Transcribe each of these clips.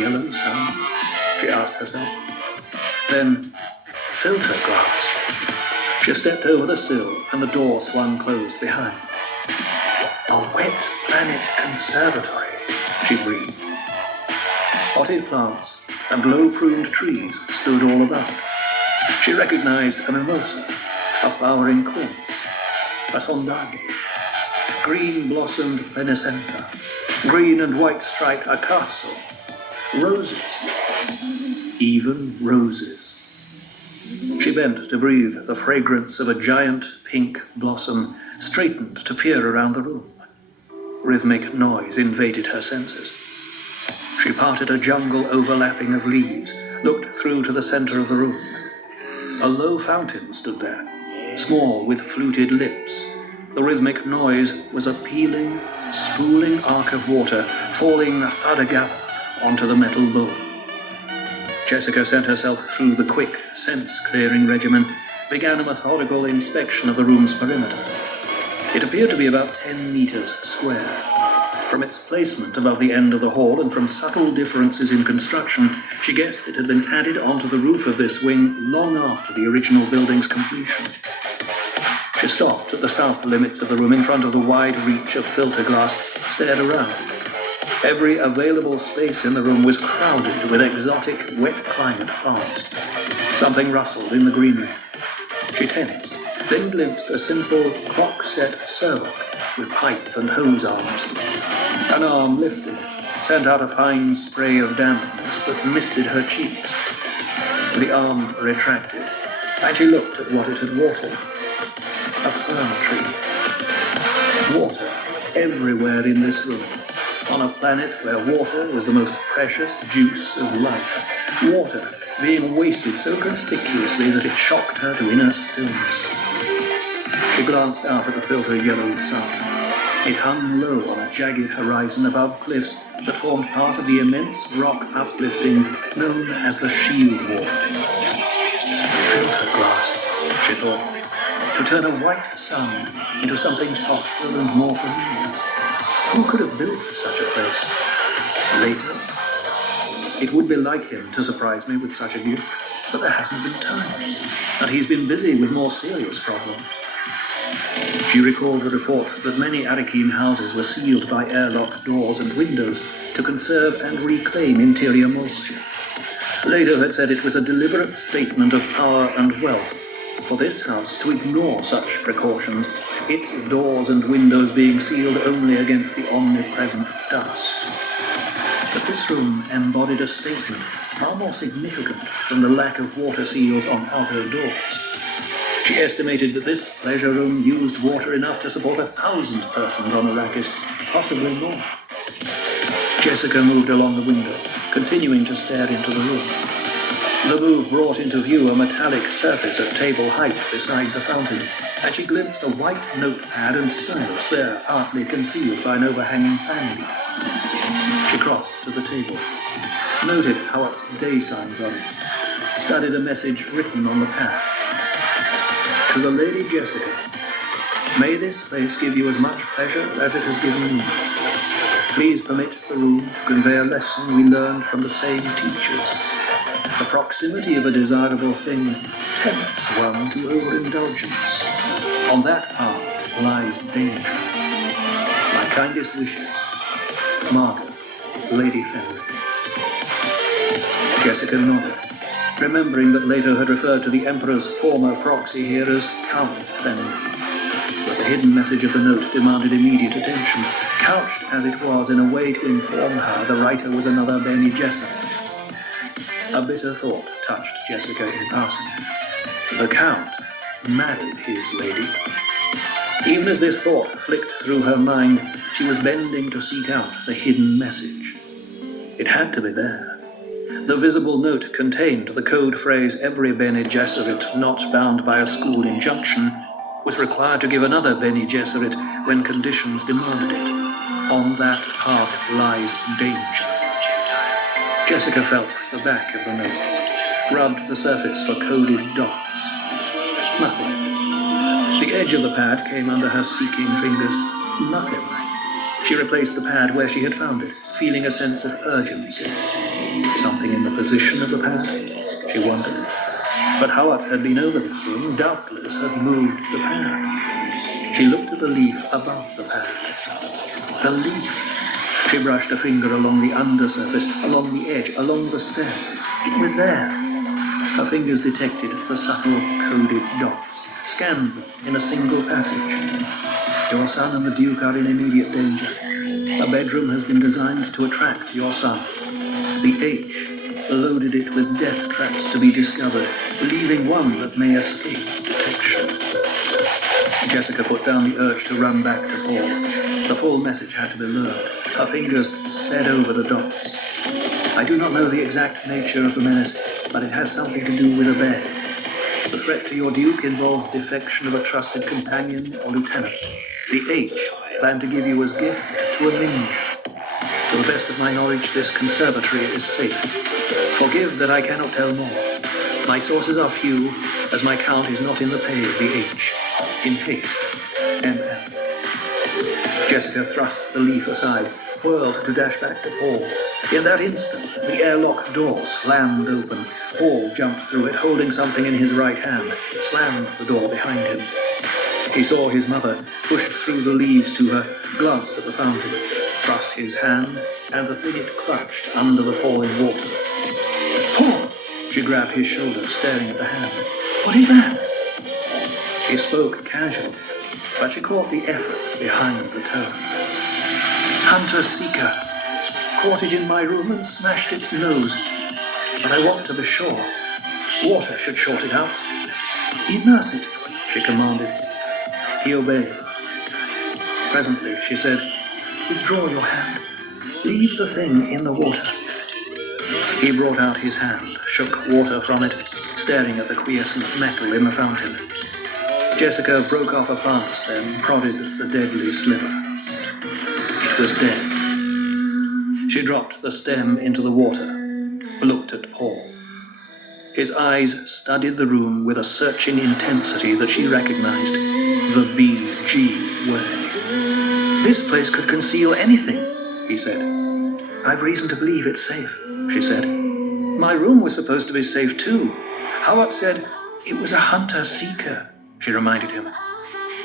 yellow sun? She asked herself. Then, filter glass. She stepped over the sill and the door swung closed behind. A wet planet conservatory, she breathed. Potted plants and low-pruned trees stood all about. She recognized a mimosa, a flowering quince, a sondagi, green-blossomed plenicenta, green and white-striped acaso, roses, even roses. She bent to breathe the fragrance of a giant pink blossom, straightened to peer around the room. Rhythmic noise invaded her senses. She parted a jungle overlapping of leaves, looked through to the center of the room. A low fountain stood there, small with fluted lips. The rhythmic noise was a peeling, spooling arc of water falling thud-a-gap onto the metal bowl. Jessica sent herself through the quick, sense-clearing regimen, began a methodical inspection of the room's perimeter. It appeared to be about 10 meters square. From its placement above the end of the hall and from subtle differences in construction, she guessed it had been added onto the roof of this wing long after the original building's completion. She stopped at the south limits of the room in front of the wide reach of filter glass, stared around. Every available space in the room was crowded with exotic, wet-climate plants. Something rustled in the greenery. She tensed, then glimpsed a simple clock-set surlock with pipe and hose arms. An arm lifted, sent out a fine spray of dampness that misted her cheeks. The arm retracted, and she looked at what it had watered. A fern tree. Water everywhere in this room. On a planet where water was the most precious juice of life. Water being wasted so conspicuously that it shocked her to inner stillness. She glanced out at the filter-yellowed sun. It hung low on a jagged horizon above cliffs that formed part of the immense rock uplifting known as the Shield Wall. Filter glass, she thought, to turn a white sun into something softer and more familiar. Who could have built such a place? Later? It would be like him to surprise me with such a gift, but there hasn't been time, and he's been busy with more serious problems. She recalled the report that many Arakeen houses were sealed by airlock doors and windows to conserve and reclaim interior moisture. Later had said it was a deliberate statement of power and wealth for this house to ignore such precautions, its doors and windows being sealed only against the omnipresent dust. But this room embodied a statement far more significant than the lack of water seals on outer doors. She estimated that this pleasure room used water enough to support 1,000 persons on Arrakis, possibly more. Jessica moved along the window, continuing to stare into the room. The move brought into view a metallic surface at table height beside the fountain, and she glimpsed a white notepad and stylus there, partly concealed by an overhanging fan leaf. She crossed to the table, noted how its day signs on it, studied a message written on the pad. To the Lady Jessica, may this place give you as much pleasure as it has given me. Please permit the room to convey a lesson we learned from the same teachers. The proximity of a desirable thing tempts one to overindulgence. On that path lies danger. My kindest wishes, Margaret, Lady Fenwick. Jessica nodded, remembering that Leto had referred to the Emperor's former proxy here as Count Fenwick. But the hidden message of the note demanded immediate attention, couched as it was in a way to inform her the writer was another Bene Gesserit. A bitter thought touched Jessica in passing. The Count married his lady. Even as this thought flicked through her mind, she was bending to seek out the hidden message. It had to be there. The visible note contained the code phrase every Bene Gesserit not bound by a school injunction was required to give another Bene Gesserit when conditions demanded it. On that path lies danger. Jessica felt the back of the note, rubbed the surface for coded dots. Nothing. The edge of the pad came under her seeking fingers. Nothing. She replaced the pad where she had found it, feeling a sense of urgency. Something in the position of the pad? She wondered. But Howard had been over this room, doubtless had moved the pad. She looked at the leaf above the pad. The leaf. She brushed a finger along the undersurface, along the edge, along the stem. It was there. Her fingers detected the subtle coded dots, scanned them in a single passage. Your son and the Duke are in immediate danger. A bedroom has been designed to attract your son. The H loaded it with death traps to be discovered, leaving one that may escape detection. Jessica put down the urge to run back to Paul. The full message had to be learned. Her fingers sped over the dots. I do not know the exact nature of the menace, but it has something to do with a bed. The threat to your Duke involves defection of a trusted companion or lieutenant. The H planned to give you as gift to a ninja. To the best of my knowledge, this conservatory is safe. Forgive that I cannot tell more. My sources are few, as my count is not in the pay of the H. In haste, M.M. Jessica thrust the leaf aside, whirled to dash back to Paul. In that instant, the airlock door slammed open. Paul jumped through it, holding something in his right hand, slammed the door behind him. He saw his mother, pushed through the leaves to her, glanced at the fountain, thrust his hand, and the thing it clutched under the falling water. Paul! She grabbed his shoulder, staring at the hand. What is that? He spoke casually, but she caught the effort behind the tone. Hunter-seeker. Caught it in my room and smashed its nose. But I walked to the shore. Water should short it out. Immerse it, she commanded. He obeyed. Presently, she said, withdraw your hand. Leave the thing in the water. He brought out his hand, shook water from it, staring at the quiescent metal in the fountain. Jessica broke off a plant stem, prodded the deadly sliver. It was dead. She dropped the stem into the water, looked at Paul. His eyes studied the room with a searching intensity that she recognized. The BG way. This place could conceal anything, he said. I've reason to believe it's safe, she said. My room was supposed to be safe too. Howard said it was a hunter-seeker, she reminded him.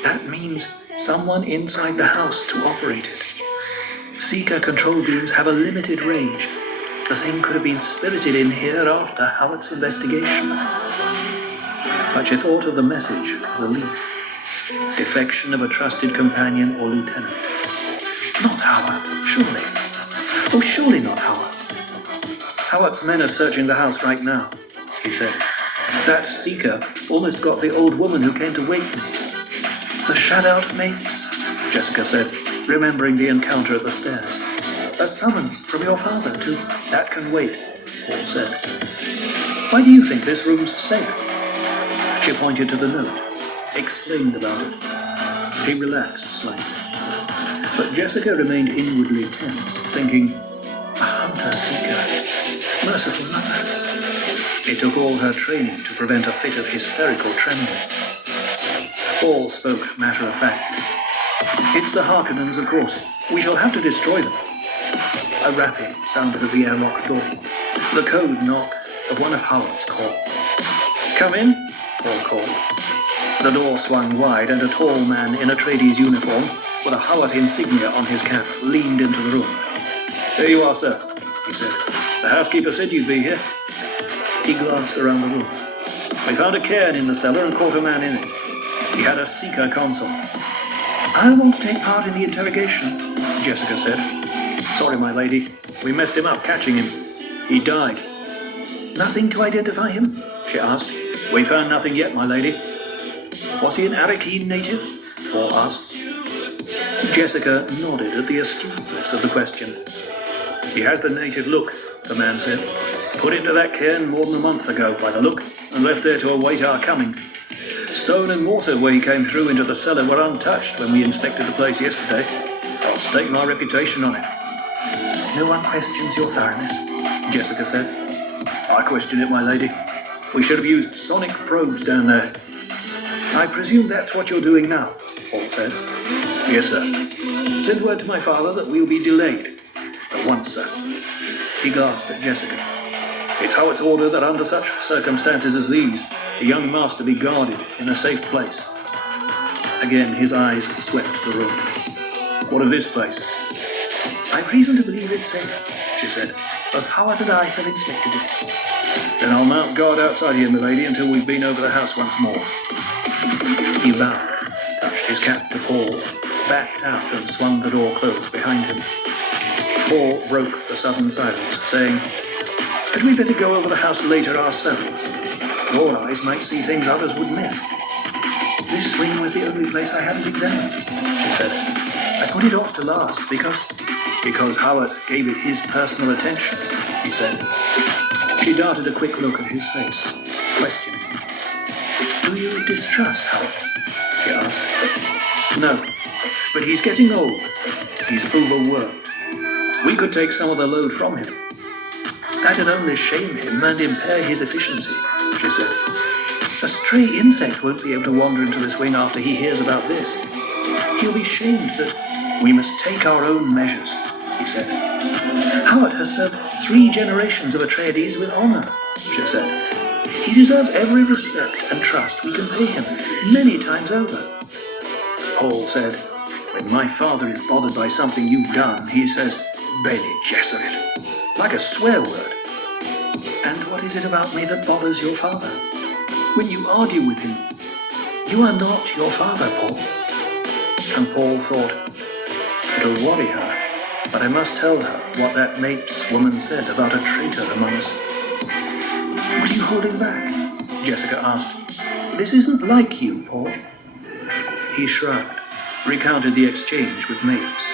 That means someone inside the house to operate it. Seeker control beams have a limited range. The thing could have been spirited in here after Howard's investigation. But she thought of the message of the leaf. Defection of a trusted companion or lieutenant. Not Howard, surely. Oh, surely not Howard. Howard's men are searching the house right now, he said. That seeker almost got the old woman who came to wake me. The shadow makes, Jessica said, remembering the encounter at the stairs. A summons from your father to... That can wait, Paul said. Why do you think this room's safe? She pointed to the note, explained about it. He relaxed slightly. But Jessica remained inwardly tense, thinking, a hunter-seeker. Merciful mother. It took all her training to prevent a fit of hysterical trembling. Paul spoke matter-of-factly. It's the Harkonnens, of course. We shall have to destroy them. A rapping sounded at the airlock door. The code knock of one of Howard's call. Come in, Paul called. The door swung wide and a tall man in a tradie's uniform with a Howard insignia on his cap leaned into the room. There you are, sir, he said. The housekeeper said you'd be here. He glanced around the room. We found a cairn in the cellar and caught a man in it. He had a seeker console. I want to take part in the interrogation, Jessica said. Sorry, my lady. We messed him up catching him. He died. Nothing to identify him? She asked. We found nothing yet, my lady. Was he an Arakeen native? Paul asked. Jessica nodded at the astuteness of the question. He has the native look, the man said. Put into that cairn more than a month ago, by the look, and left there to await our coming. Stone and mortar where he came through into the cellar were untouched when we inspected the place yesterday. I'll stake my reputation on it. No one questions your thoroughness, Jessica said. I question it, my lady. We should have used sonic probes down there. I presume that's what you're doing now, Paul said. Yes, sir. Send word to my father that we'll be delayed. At once, sir. He glanced at Jessica. It's Howard's order that under such circumstances as these, the young master be guarded in a safe place. Again, his eyes swept the room. What of this place? I've reason to believe it's safe, she said. Both Howard and I have inspected it. Then I'll mount guard outside here, milady, until we've been over the house once more. He bowed, touched his cap to Paul, backed out and swung the door closed behind him. Paul broke the sudden silence, saying, "Had we better go over the house later ourselves? Your eyes might see things others would miss." "This wing was the only place I hadn't examined," she said. "I put it off to last because Howard gave it his personal attention," he said. She darted a quick look at his face, questioning. "Do you distrust Howard?" she asked. "No, but he's getting old. He's overworked. We could take some of the load from him." "That'd only shame him and impair his efficiency," she said. "A stray insect won't be able to wander into this wing after he hears about this. He'll be shamed that we must take our own measures," he said. "Howard has served 3 generations of Atreides with honor," she said. "He deserves every respect and trust we can pay him, many times over." Paul said, "When my father is bothered by something you've done, he says, 'Bene Gesserit,' like a swear word." "And what is it about me that bothers your father? When you argue with him, you are not your father, Paul." And Paul thought, "It'll worry her, but I must tell her what that Mapes woman said about a traitor among us." "What are you holding back?" Jessica asked. "This isn't like you, Paul." He shrugged, recounted the exchange with Mapes,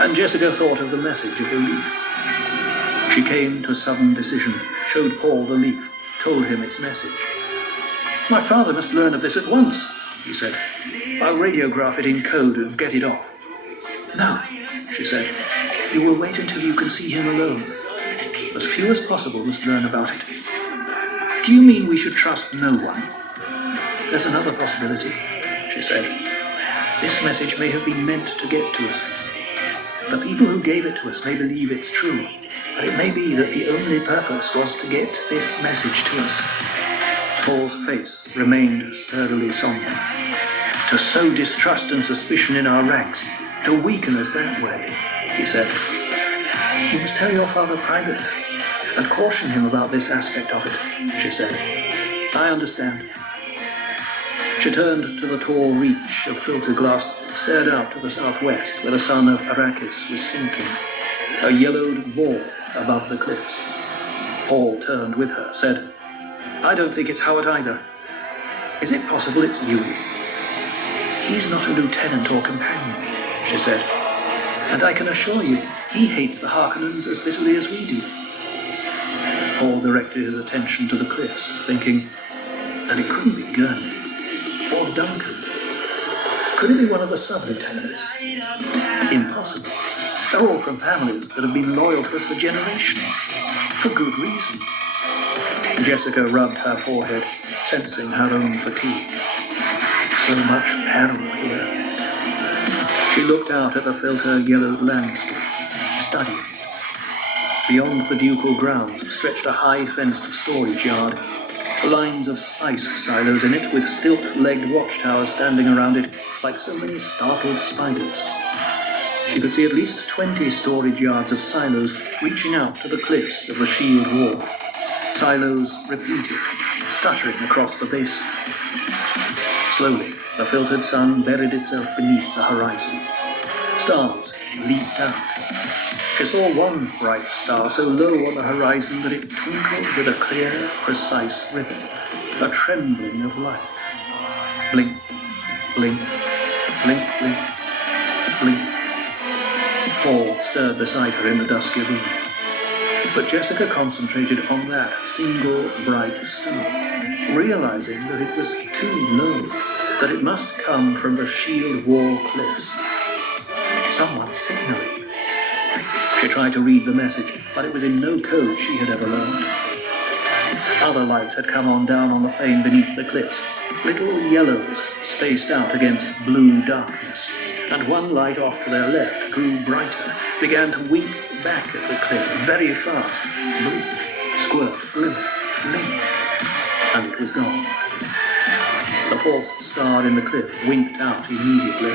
and Jessica thought of the message of the leaf. She came to a sudden decision, showed Paul the leaf, told him its message. "My father must learn of this at once," he said. "I'll radiograph it in code and get it off." "No," she said. "You will wait until you can see him alone. As few as possible must learn about it." "Do you mean we should trust no one?" "There's another possibility," she said. "This message may have been meant to get to us. The people who gave it to us may believe it's true, but it may be that the only purpose was to get this message to us." Paul's face remained sturdily somber. "To sow distrust and suspicion in our ranks, to weaken us that way," he said. "You must tell your father privately and caution him about this aspect of it," she said. "I understand." She turned to the tall reach of filter glass, stared out to the southwest where the sun of Arrakis was sinking, a yellowed ball above the cliffs. Paul turned with her, said, "I don't think it's Howard either. Is it possible it's you?" "He's not a lieutenant or companion," she said. "And I can assure you, he hates the Harkonnens as bitterly as we do." Paul directed his attention to the cliffs, thinking, and it couldn't be Gurney or Duncan. Could it be one of the sub-lieutenants? Impossible. They're all from families that have been loyal to us for generations, for good reason. Jessica rubbed her forehead, sensing her own fatigue. So much peril here. She looked out at the filter-yellowed landscape, studying it. Beyond the ducal grounds stretched a high-fenced storage yard, lines of spice silos in it with stilt-legged watchtowers standing around it like so many startled spiders. She could see at least 20 storage yards of silos reaching out to the cliffs of the shield wall. Silos repeated, stuttering across the basin. Slowly, the filtered sun buried itself beneath the horizon. Stars leaped out. She saw one bright star so low on the horizon that it twinkled with a clear, precise rhythm, a trembling of light. Blink, blink, blink, blink, blink. Paul stirred beside her in the dusky room. But Jessica concentrated on that single bright star, realizing that it was too low, that it must come from the shield wall cliffs. Someone signaling. She tried to read the message, but it was in no code she had ever learned. Other lights had come on down on the plain beneath the cliffs, little yellows spaced out against blue darkness. and one light off to their left grew brighter, began to wink back at the cliff very fast. Blink, squirt, glimmer, blink, and it was gone. The fourth star in the cliff winked out immediately.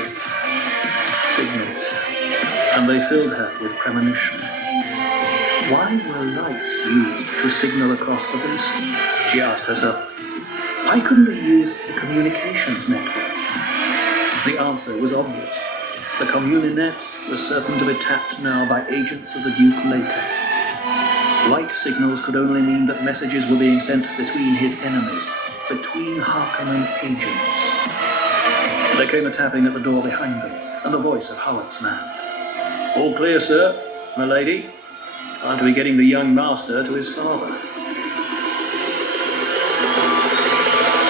Signals, and they filled her with premonition. Why were lights used to signal across the basin? She asked herself. Why couldn't they use the communications network? The answer was obvious. The communinet was certain to be tapped now by agents of the Duke later. Light signals could only mean that messages were being sent between his enemies, between Harkonnen agents. There came a tapping at the door behind them, and the voice of Howard's man. All clear, sir, my lady. Time to be getting the young master to his father.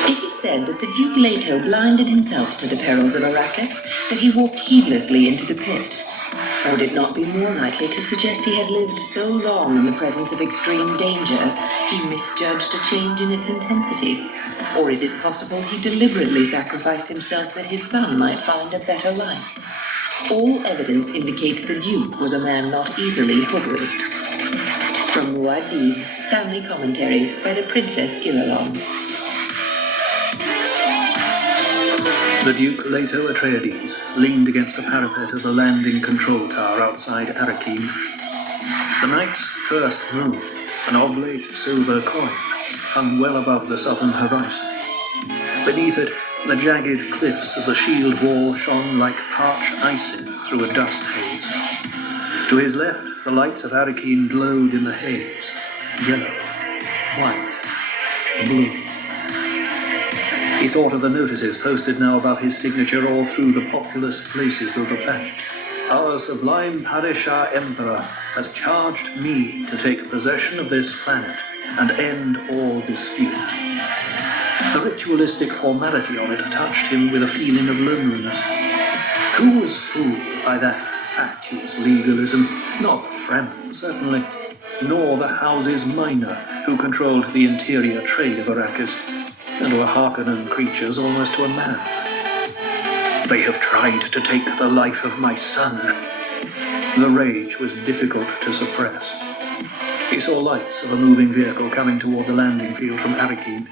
It is said that the Duke Leto blinded himself to the perils of Arrakis, that he walked heedlessly into the pit. Would it not be more likely to suggest he had lived so long in the presence of extreme danger, he misjudged a change in its intensity? Or is it possible he deliberately sacrificed himself that his son might find a better life? All evidence indicates the Duke was a man not easily hoodwinked. From Muad'Dib, Family Commentaries by the Princess Ilalon. The Duke Leto Atreides leaned against the parapet of the landing control tower outside Arrakeen. The night's first moon, an oblate silver coin, hung well above the southern horizon. Beneath it, the jagged cliffs of the shield wall shone like parched icing through a dust haze. To his left, the lights of Arrakeen glowed in the haze, yellow, white, blue. He thought of the notices posted now above his signature all through the populous places of the planet. Our sublime Padishah Emperor has charged me to take possession of this planet and end all dispute. The ritualistic formality of it touched him with a feeling of loneliness. Who was fooled by that fatuous legalism? Not Fremen, certainly, nor the Houses Minor, who controlled the interior trade of Arrakis, and were Harkonnen creatures almost to a man. They have tried to take the life of my son. The rage was difficult to suppress. He saw lights of a moving vehicle coming toward the landing field from Arrakeen.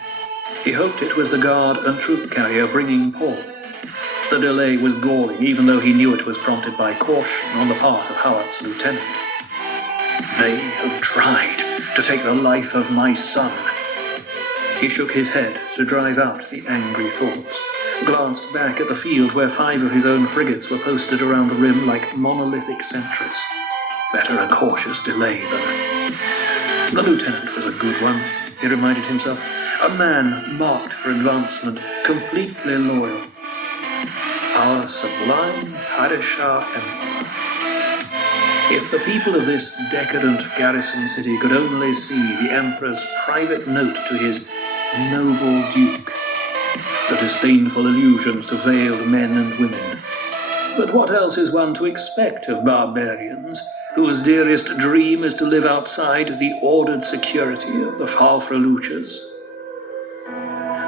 He hoped it was the guard and troop carrier bringing Paul. The delay was galling, even though he knew it was prompted by caution on the part of Howard's lieutenant. They have tried to take the life of my son. He shook his head to drive out the angry thoughts, glanced back at the field where 5 of his own frigates were posted around the rim like monolithic sentries. Better a cautious delay than... The lieutenant was a good one, he reminded himself. A man marked for advancement, completely loyal. Our sublime Padishah Emperor. If the people of this decadent garrison city could only see the Emperor's private note to his noble Duke, the disdainful allusions to veiled men and women. But what else is one to expect of barbarians, whose dearest dream is to live outside the ordered security of the Farfraluchas?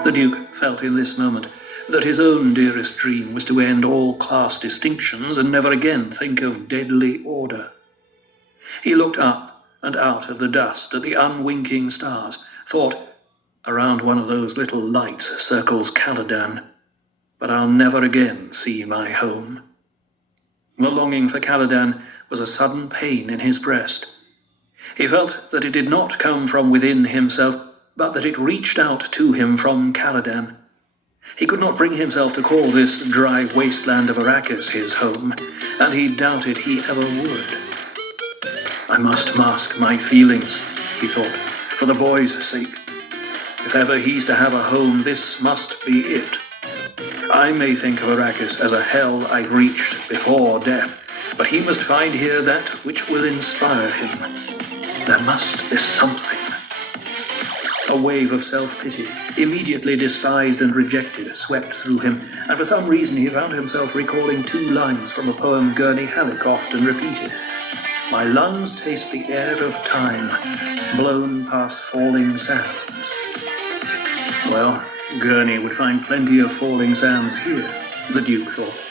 The Duke felt in this moment that his own dearest dream was to end all class distinctions and never again think of deadly order. He looked up and out of the dust at the unwinking stars, thought, around one of those little lights circles Caladan, but I'll never again see my home. The longing for Caladan was a sudden pain in his breast. He felt that it did not come from within himself, but that it reached out to him from Caladan. He could not bring himself to call this dry wasteland of Arrakis his home, and he doubted he ever would. I must mask my feelings, he thought, for the boy's sake. If ever he's to have a home, this must be it. I may think of Arrakis as a hell I've reached before death, but he must find here that which will inspire him. There must be something. A wave of self-pity, immediately despised and rejected, swept through him, and for some reason he found himself recalling 2 lines from a poem Gurney Halleck often repeated. My lungs taste the air of time, blown past falling sands. Well, Gurney would find plenty of falling sands here, the Duke thought.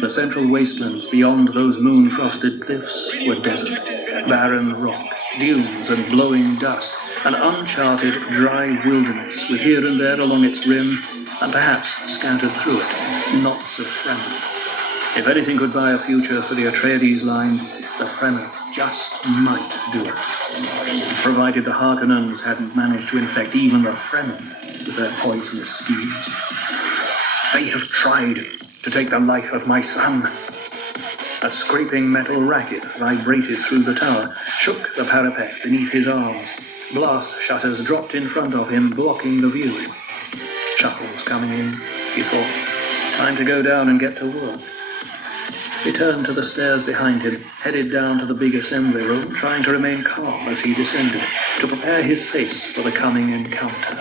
The central wastelands beyond those moon-frosted cliffs were desert, barren rock, dunes and blowing dust, an uncharted, dry wilderness with here and there along its rim, and perhaps scattered through it, knots of Fremen. If anything could buy a future for the Atreides line, the Fremen just might do it. Provided the Harkonnens hadn't managed to infect even the Fremen with their poisonous schemes. They have tried to take the life of my son. A scraping metal racket vibrated through the tower, shook the parapet beneath his arms. Blast shutters dropped in front of him, blocking the view. Chuckles coming in, he thought. Time to go down and get to work. He turned to the stairs behind him, headed down to the big assembly room, trying to remain calm as he descended, to prepare his face for the coming encounter.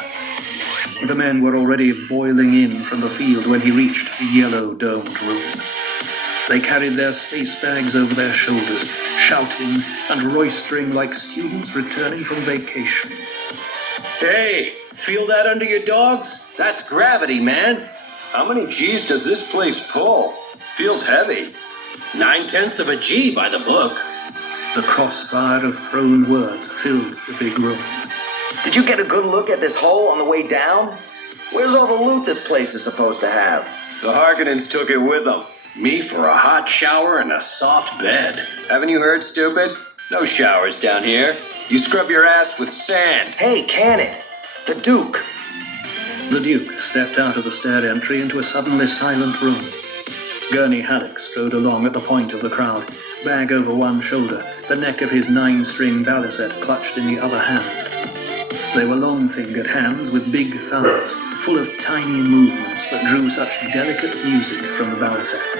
The men were already boiling in from the field when he reached the yellow-domed room. They carried their space bags over their shoulders, shouting and roistering like students returning from vacation. Hey, feel that under your dogs? That's gravity, man. How many G's does this place pull? Feels heavy. 9/10 of a G by the book. The crossfire of thrown words filled the big room. Did you get a good look at this hole on the way down? Where's all the loot this place is supposed to have? The Harkonnens took it with them. Me for a hot shower and a soft bed. Haven't you heard, stupid? No showers down here. You scrub your ass with sand. Hey, can it? The Duke. The Duke stepped out of the stair entry into a suddenly silent room. Gurney Halleck strode along at the point of the crowd, bag over one shoulder, the neck of his 9-string balisette clutched in the other hand. They were long-fingered hands with big thumbs, full of tiny movements that drew such delicate music from the balisette.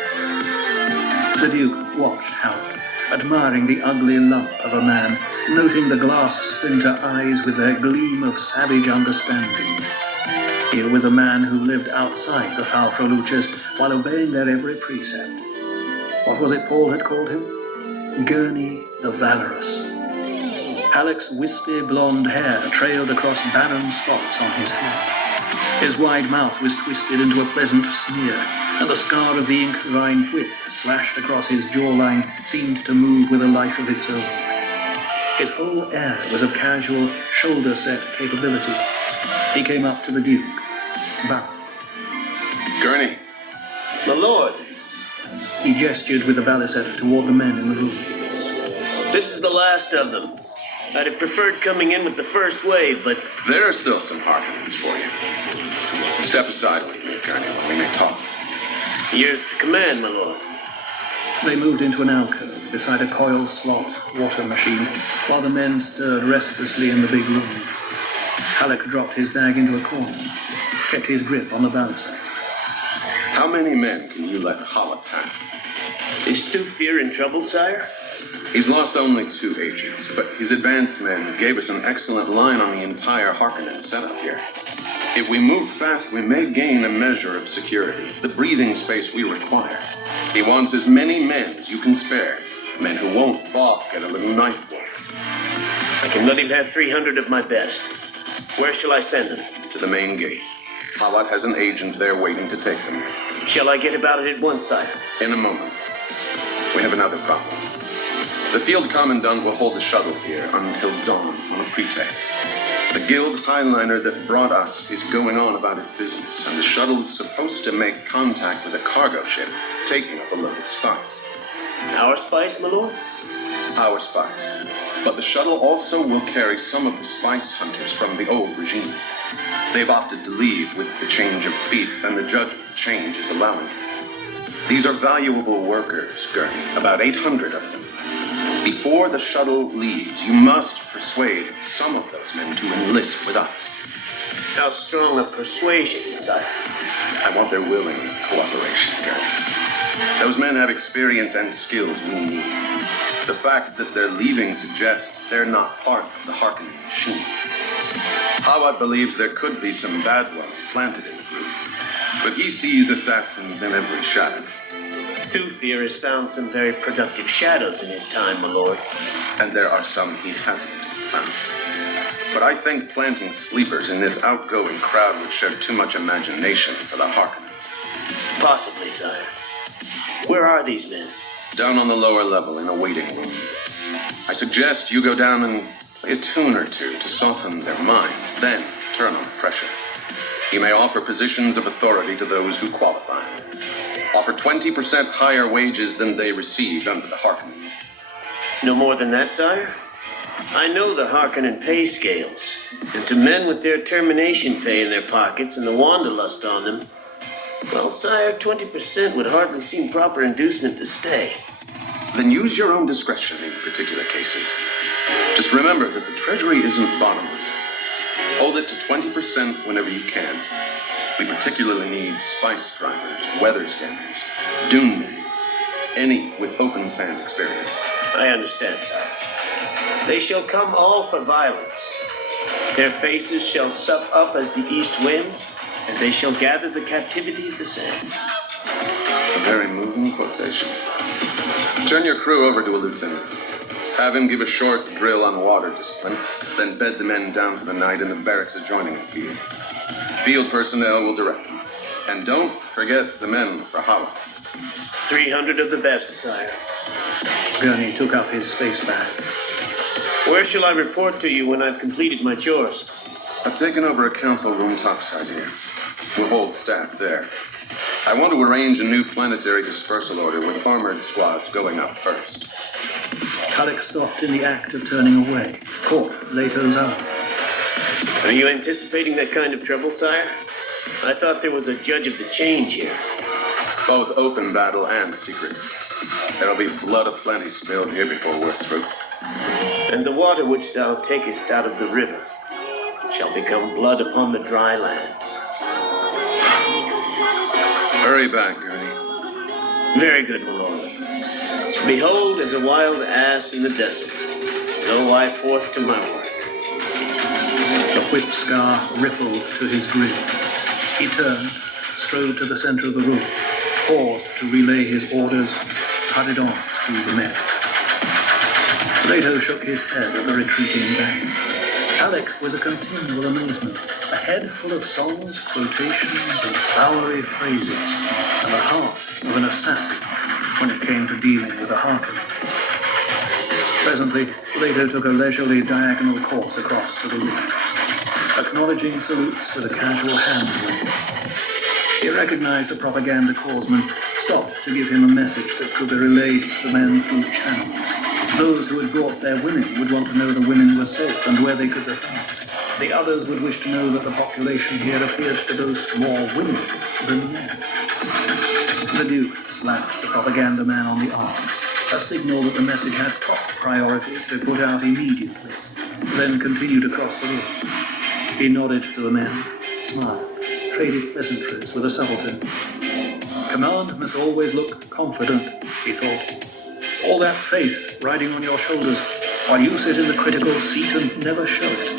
The Duke watched Halleck, admiring the ugly lump of a man, noting the glass splinter eyes with their gleam of savage understanding. Here was a man who lived outside the Falfreluches while obeying their every precept. What was it Paul had called him? Gurney the Valorous. Halleck's wispy blonde hair trailed across barren spots on his hand. His wide mouth was twisted into a pleasant sneer, and the scar of the ink-vine whip slashed across his jawline seemed to move with a life of its own. His whole air was of casual, shoulder-set capability. He came up to the Duke. Bowed. Gurney. My lord. He gestured with the balisette toward the men in the room. This is the last of them. I'd have preferred coming in with the first wave, but... There are still some Harkonnens for you. Step aside with me, Gurney, we may talk. Yours to command, my lord. They moved into an alcove beside a coil-slot water machine, while the men stirred restlessly in the big room. Halleck dropped his bag into a corner, kept his grip on the balisette. How many men can you let Hawat have? Is Thufir in trouble, sire? He's lost only 2 agents, but his advanced men gave us an excellent line on the entire Harkonnen setup here. If we move fast, we may gain a measure of security, the breathing space we require. He wants as many men as you can spare, men who won't balk at a little knife work. I can let him have 300 of my best. Where shall I send them? To the main gate. Hawat has an agent there waiting to take them. Shall I get about it at once, sire? In a moment. We have another problem. The field commandant will hold the shuttle here until dawn on a pretext. The guild highliner that brought us is going on about its business, and the shuttle is supposed to make contact with a cargo ship, taking up a load of spice. Our spice, my lord? Our spice. But the shuttle also will carry some of the spice hunters from the old regime. They've opted to leave with the change of fief, and the judgment change is allowing it. These are valuable workers, Gurney, about 800 of them. Before the shuttle leaves, you must persuade some of those men to enlist with us. How strong a persuasion, sire? I want their willing cooperation, Gurney. Those men have experience and skills we need. The fact that they're leaving suggests they're not part of the Harkonnen machine. Hawat believes there could be some bad ones planted in the group, but he sees assassins in every shadow. Thufir has found some very productive shadows in his time, my lord. And there are some he hasn't found. But I think planting sleepers in this outgoing crowd would show too much imagination for the Harkonnens. Possibly, sire. Where are these men? Down on the lower level in a waiting room. I suggest you go down and play a tune or two to soften their minds, then turn on the pressure. You may offer positions of authority to those who qualify. Offer 20% higher wages than they received under the Harkonnens. No more than that, sire? I know the Harkonnen pay scales, and to men with their termination pay in their pockets and the wanderlust on them, well, sire, 20% would hardly seem proper inducement to stay. Then use your own discretion in particular cases. Just remember that the treasury isn't bottomless. Hold it to 20% whenever you can. We particularly need spice drivers, weather scanners, Dune men, any with open sand experience. I understand, sire. They shall come all for violence. Their faces shall sup up as the east wind, and they shall gather the captivity of the sand. A very moving quotation. Turn your crew over to a lieutenant. Have him give a short drill on water discipline, then bed the men down for the night in the barracks adjoining the field. Field personnel will direct them. And don't forget the men for Hala. 300 of the best, sire. Gurney took up his space bag. Where shall I report to you when I've completed my chores? I've taken over a council room topside here. We'll hold staff there. I want to arrange a new planetary dispersal order with armored squads going up first. Halleck stopped in the act of turning away, caught Leto's eye. Are you anticipating that kind of trouble, sire? I thought there was a judge of the change here. Both open battle and secret. There'll be blood aplenty spilled here before we're through. And the water which thou takest out of the river shall become blood upon the dry land. Hurry back, Gurney. Very good, my lord. Behold, as a wild ass in the desert, go I forth to my work. The whip scar rippled to his grin. He turned, strode to the center of the room, paused to relay his orders, hurried on through the men. Leto shook his head at the retreating band. Halleck was a continual amazement, a head full of songs, quotations, and flowery phrases, and the heart of an assassin when it came to dealing with a Harkonnen. Presently, Leto took a leisurely diagonal course across to the room, acknowledging salutes with a casual hand wave. He recognized the propaganda corpsman, stopped to give him a message that could be relayed to the men through channels. Those who had brought their women would want to know the women were safe and where they could be found. The others would wish to know that the population here appeared to boast more women than men. The Duke slapped the propaganda man on the arm, a signal that the message had top priority to be put out immediately, then continued across the room. He nodded to the men, smiled, traded pleasantries with a subaltern. Command must always look confident, he thought. All that faith riding on your shoulders while you sit in the critical seat and never show it.